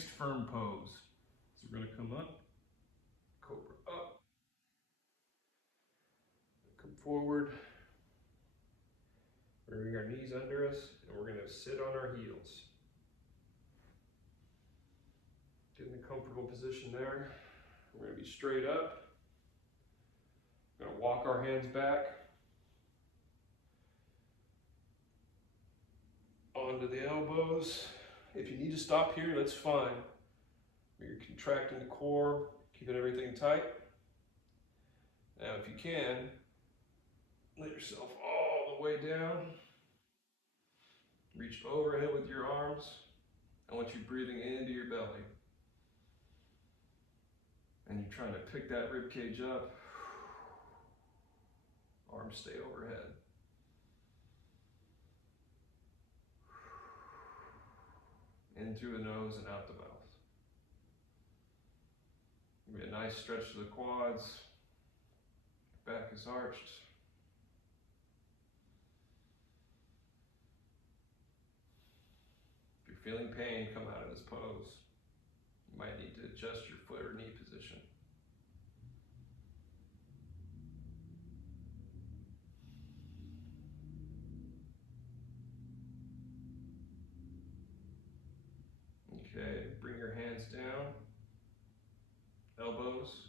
fixed firm pose. So we're gonna come up, cobra up, come forward, bring our knees under us, and we're gonna sit on our heels. Get in a comfortable position there. We're gonna be straight up. We're gonna walk our hands back onto the elbows. If you need to stop here, that's fine. You're contracting the core, keeping everything tight. Now, if you can, let yourself all the way down. Reach overhead with your arms. I want you breathing into your belly. And you're trying to pick that rib cage up. Arms stay overhead. In through the nose and out the mouth. Give me a nice stretch to the quads. Back is arched. If you're feeling pain, come out of this pose. You might need to adjust your foot or knee position. Okay, bring your hands down, elbows,